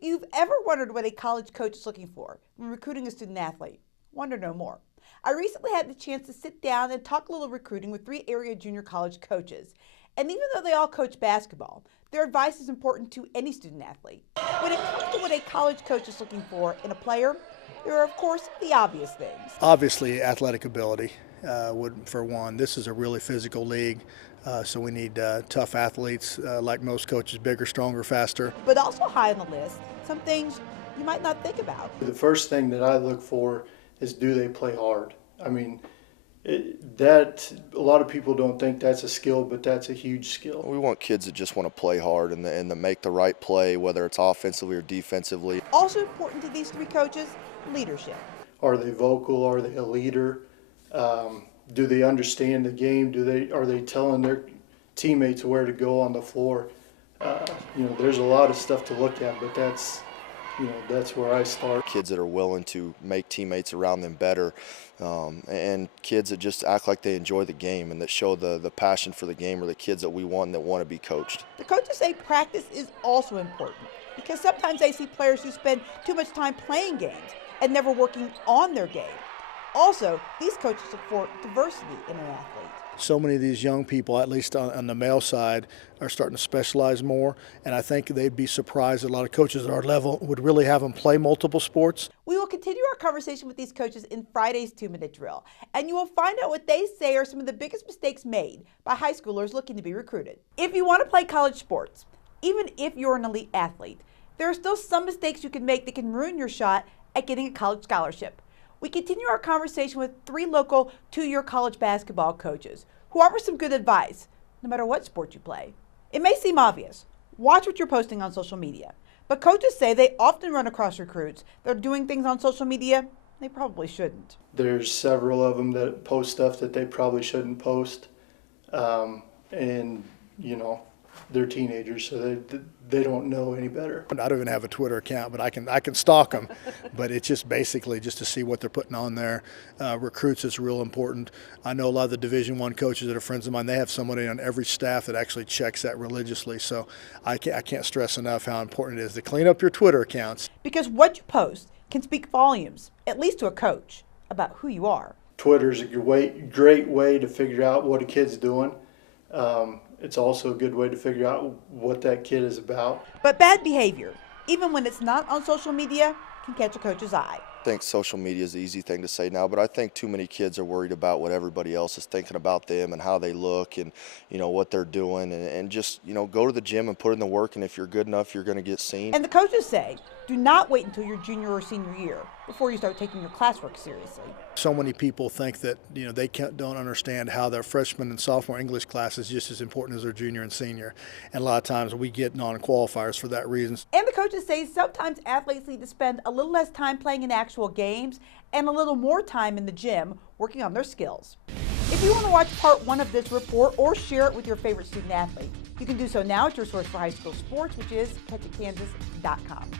you've ever wondered what a college coach is looking for when recruiting a student athlete, wonder no more. I recently had the chance to sit down and talk a little recruiting with 3 area junior college coaches. And even though they all coach basketball, their advice is important to any student athlete. When it comes to what a college coach is looking for in a player, there are, of course, the obvious things. Obviously, athletic ability for one. This is a really physical league, so we need tough athletes, like most coaches, bigger, stronger, faster. But also high on the list, some things you might not think about. The first thing that I look for is, do they play hard? I mean, that a lot of people don't think that's a skill, but that's a huge skill. We want kids that just want to play hard and to make the right play, whether it's offensively or defensively. Also important to these 3 coaches, leadership. Are they vocal? Are they a leader? Do they understand the game? Are they telling their teammates where to go on the floor? There's a lot of stuff to look at, but that's where I start. Kids that are willing to make teammates around them better, and kids that just act like they enjoy the game and that show the passion for the game, are the kids that we want and that want to be coached. The coaches say practice is also important because sometimes they see players who spend too much time playing games and never working on their game. Also, these coaches look for diversity in an athlete. So many of these young people, at least on the male side, are starting to specialize more, and I think they'd be surprised that a lot of coaches at our level would really have them play multiple sports. We will continue our conversation with these coaches in Friday's 2-Minute Drill, and you will find out what they say are some of the biggest mistakes made by high schoolers looking to be recruited. If you want to play college sports, even if you're an elite athlete, there are still some mistakes you can make that can ruin your shot at getting a college scholarship. We continue our conversation with 3 local 2-year college basketball coaches who offer some good advice, no matter what sport you play. It may seem obvious. Watch what you're posting on social media. But coaches say they often run across recruits that are doing things on social media they probably shouldn't. There's several of them that post stuff that they probably shouldn't post. They're teenagers, so they don't know any better. I don't even have a Twitter account, but I can stalk them. But it's just basically just to see what they're putting on there. Recruits is real important. I know a lot of the Division I coaches that are friends of mine, they have somebody on every staff that actually checks that religiously. So I can't stress enough how important it is to clean up your Twitter accounts. Because what you post can speak volumes, at least to a coach, about who you are. Twitter's a great way to figure out what a kid's doing. It's also a good way to figure out what that kid is about. But bad behavior, even when it's not on social media, can catch a coach's eye. I think social media is the easy thing to say now, but I think too many kids are worried about what everybody else is thinking about them and how they look and what they're doing, and just go to the gym and put in the work, and if you're good enough, you're going to get seen. And the coaches say, do not wait until your junior or senior year before you start taking your classwork seriously. So many people think that they don't understand how their freshman and sophomore English class is just as important as their junior and senior, and a lot of times we get non-qualifiers for that reason. And the coaches say sometimes athletes need to spend a little less time playing in actual games and a little more time in the gym working on their skills. If you want to watch part 1 of this report or share it with your favorite student athlete, you can do so now at your source for high school sports, which is catchitkansas.com.